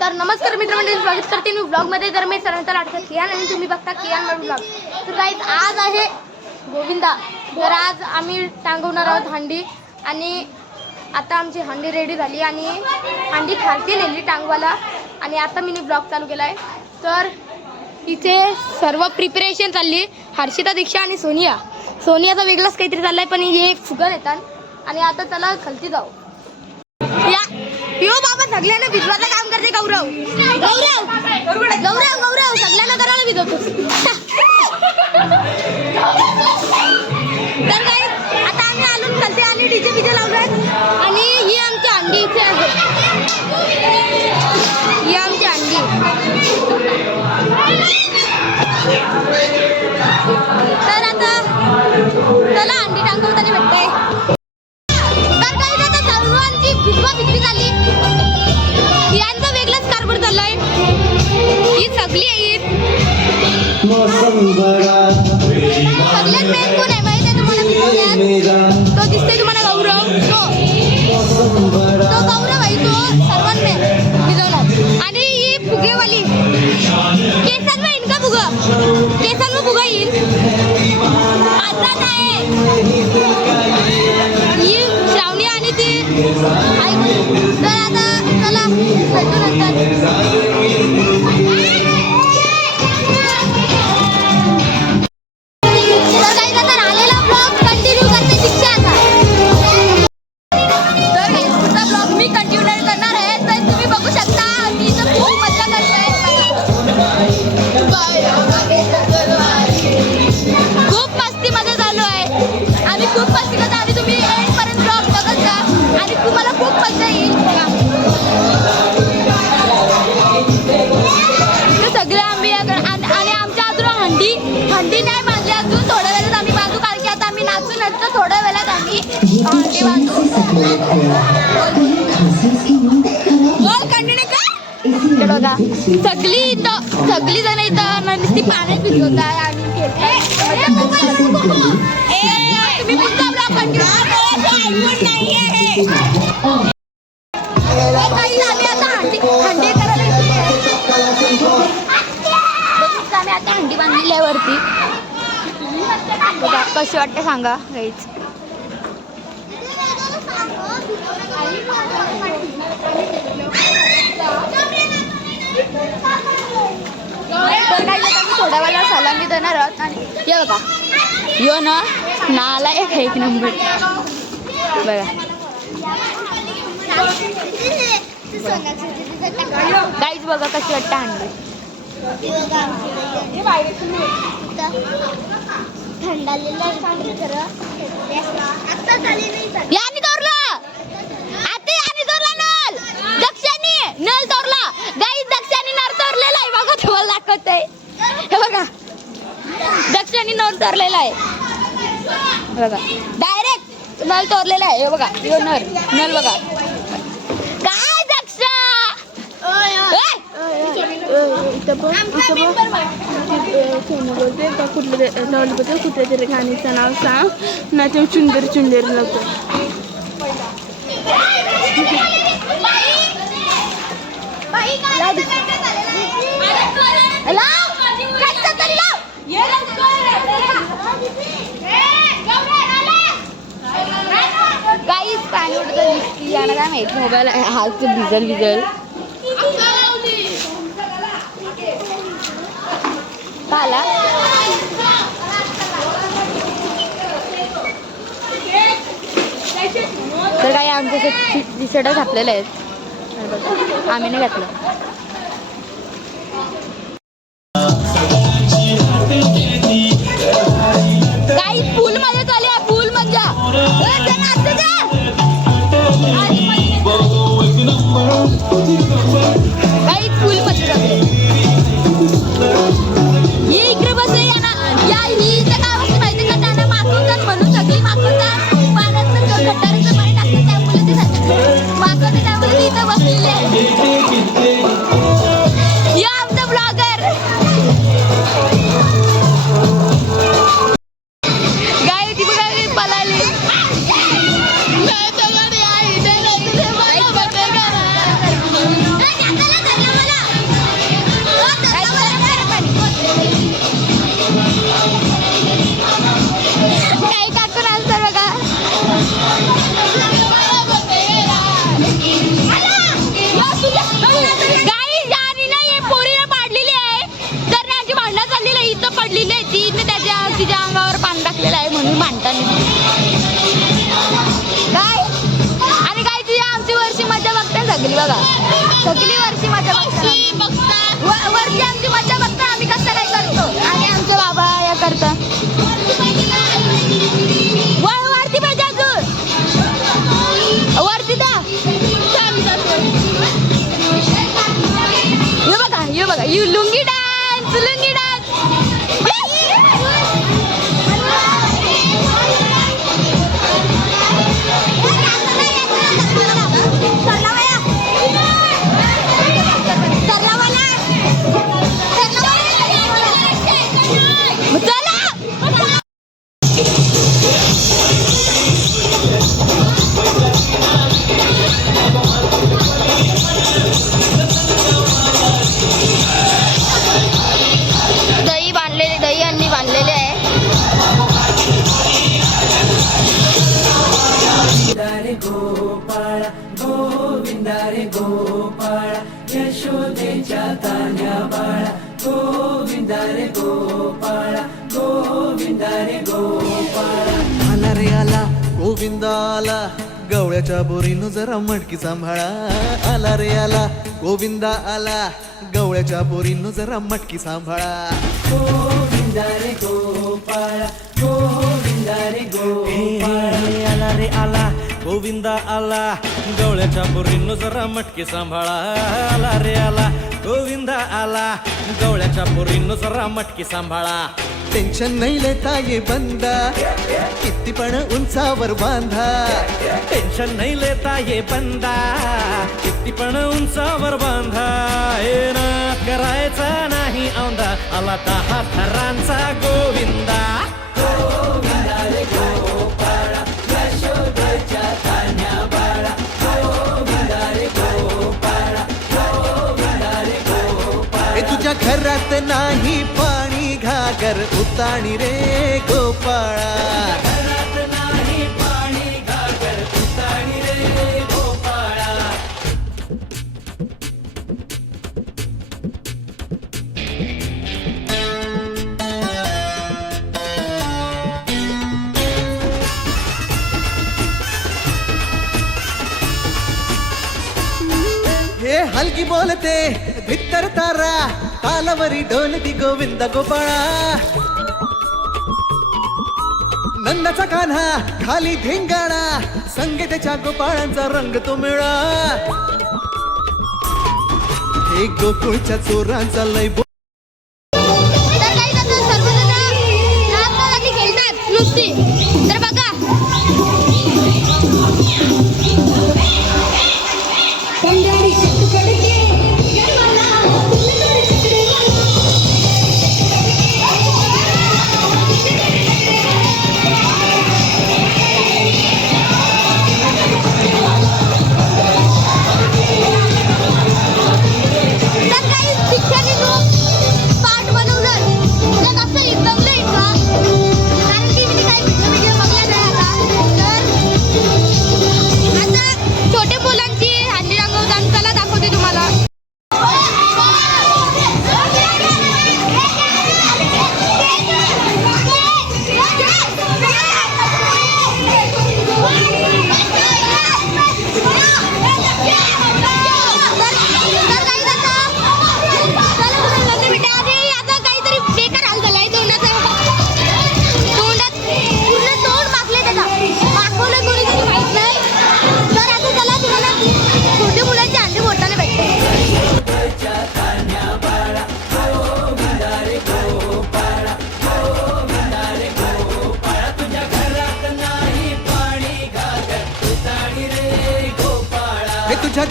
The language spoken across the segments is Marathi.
तर नमस्कार मित्रमंडळी स्वागत करते मी ब्लॉगमध्ये तर मी सर्वांचा लाडका कियान आणि तुम्ही बघता कियान मॅडम ब्लॉग तर गाईज आज आहे गोविंदा. तर आज आम्ही टांगवणार आहोत हंडी. आणि आता आमची हंडी रेडी झाली आणि हंडी खालती नेली टांगवाला आणि आता मी ब्लॉग चालू केला आहे तर इथे सर्व प्रिपरेशन चालली. हर्षिता दीक्षा आणि सोनिया. सोनियाचा वेगळाच काहीतरी चाललाय पण हे फुगन येतात. आणि आता त्याला खालती जाऊ. यो बाबा सगळ्यांना भिजवायचं काम करते गौरव. गौरव गौरव गौरव सगळ्यांना करायला भिजवतो. तर काय आता आम्ही आलो खालते आणि डीजे बिजे लावलोय आणि ही आमची अंडी इथे आहे. organizado. इकडे बघा. सगळी इथं सगळी जण इथं नुसती पाणी भिजवत आहे आणि हंडी आम्ही आता हंडी बांधलेली आहे वरती बघा कशी वाटते सांगा गाईच तर काही थोड्या सलामी देणार आहोत आणि ये बघा. यो ना नाला एक एक नंबर बघा. काहीच बघा कशी वाटतं हंडी यानी तोरला आता यानी तोरला नल दक्षानी नल तोरला गाई दक्षानी नर तोरलेला आहे बघा तुम्हाला दाखवत आहे हे बघा दक्षानी नर तोरलेला आहे हे बघा डायरेक्ट नल तोरलेला आहे हे बघा यो नर नल बघा काय दक्षा बोलते का कुठलं लावलं होतं कुठल्या तरी गाणीचं नाव सांग ना ते चुंदर चुंदर नको काहीच पाणी उडत दिसती काय माहीत? मोबाईल हात भिजल भिजल. पाला. तर काही आमच्या टी शर्ट घातलेले आहेत. आम्ही नाही घातलं. आला रे आला गोविंद आला गवळ्याच्या बोरीनं जरा मटकी सांभाळा. आला रे आला गोविंद आला गवळ्याच्या बोरीनं जरा मटकी सांभाळा. हे, हे, आला रे आला गोविंदा आला गवळ्याच्या बोरीनं जरा मटके सांभाळा. आला रे आला गोविंदा आला गवळ्याच्या बोरीनं जरा मटके सांभाळा. टेन्शन नाही लेता ये बंदा. किती पण उंचावर बांधा. टेन्शन नाही लेता ये बंदा. किती पण उंचावर बांधा. हे ना करायचा नाही औंदा. आला दहा थरांचा गोविंदा. तुझ्या घरात नाही पाणी घागर. उताणी रे गोपाळा हे हलकी बोलते भित्तर तारा तालावरी डोलती गोविंद गोपाळा नंदाचा कान्हा खाली धिंगाणा संगीताच्या गोपाळांचा रंग तो मिळा एक गोकुळच्या चोरांचा लय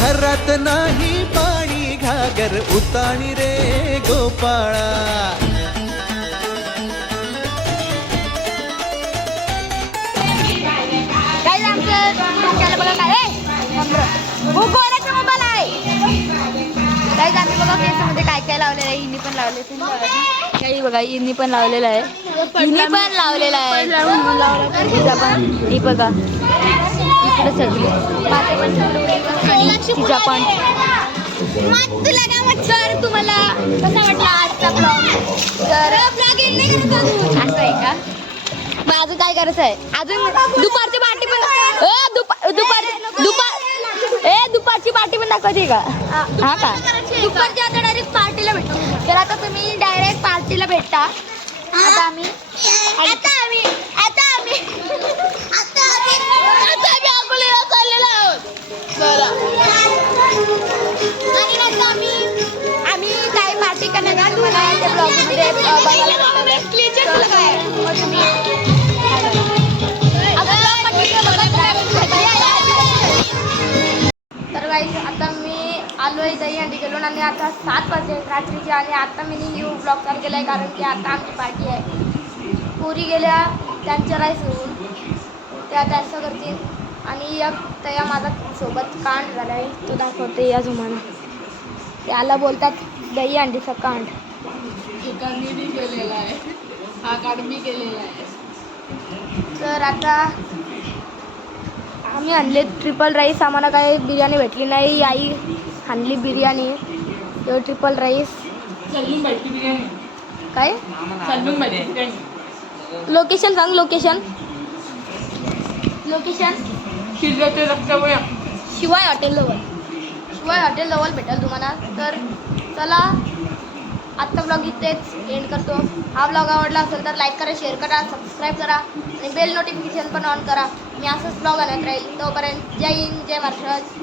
घरात नाही पाणी घागर उताणी रे गोपाळा. काही आम्ही बघा केसामध्ये काय काय लावलेलं आहे. इनी पण लावले काही बघा इनी पण लावलेलं आहे. इनी पण लावलेलं आहे. पण. ही बघा. पण सगळी. आणि पण. तुला काय वाटतं तुम्हाला? कसा वाटला आजचा ब्लॉग तर असं आहे का? मग अजून काय करायचं आहे? अजून दुपारची पार्टी पण ए, दुपा- दुपार दुपार ए दुपारची पार्टी पण दाखवायची का? हा का? दुपारच्या आता डायरेक्ट पार्टीला भेटतो तर आता तुम्ही डायरेक्ट पार्टीला भेटता. आता आम्ही आता आम्ही आता आम्ही आता आम्ही आता मी आलो आहे दहीहंडी गेलो आणि आता सात वाजले रात्रीचे आणि आता मी न्यू ब्लॉग चालू केला कारण की आता आमची पार्टी आहे पुरी गेल्या त्यांच्या राईस त्या त्यांचं करतील आणि एक त्या माझा सोबत कांड झाला आहे. तो दाखवते या तुम्हाला त्याला बोलतात दही अंडीचा कांड. एकांनी बी केलेला आहे. हा कार्ड मी केलेला आहे. तर आता आम्ही आणले ट्रिपल राईस आम्हाला काय बिर्याणी भेटली नाही. आई आणली बिर्याणी. ट्रिपल राईस काय? लोकेशन सांग लोकेशन लोकेशन शिजल्याचे रक्तामुळे शिवाय हॉटेल लवल शिवाय हॉटेल लवल भेटेल तुम्हाला. तर चला आत्ता ब्लॉग इथेच एंड करतो. हा ब्लॉग आवडला असेल तर लाईक करा शेअर करा सबस्क्राईब करा आणि बेल नोटिफिकेशन पण ऑन करा. मी असंच ब्लॉग आणत राहील. तोपर्यंत जय हिंद जय महाराष्ट्र.